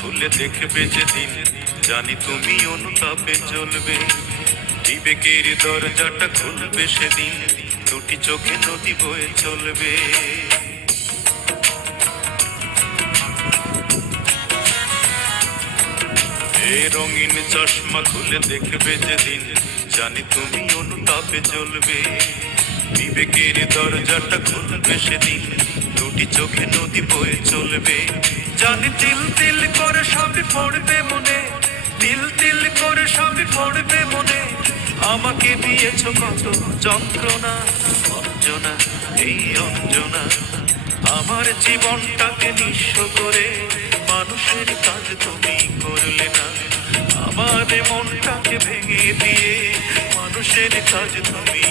খুলে দেখবে যেদিন। জানি তুমি অনুতাপে চলবে। বিবেকের দরজাটা খুলবে সেদিন। দুটি চোখে নদী বয়ে চলবে। রঙিন চশমা খুলে দেখবে যেদিন। জানি তুমি অনুতাপে চলবে। বিবেকের দরজাটা খুলবে সেদিন। দুটি চোখে নদী বয়ে চলবে। জানি তিল তিল করে সবই পড়বে মনে। তিল তিল করে সবই পড়বে মনে। আমাকে দিয়েছ কত যন্ত্রণা, অঞ্জনা, এই অঞ্জনা। আমার জীবনটাকে নিঃস্ব করে মানুষের কাজ তুমি করলে না। আমার মনটাকে ভেঙে দিয়ে মানুষের কাজ তুমি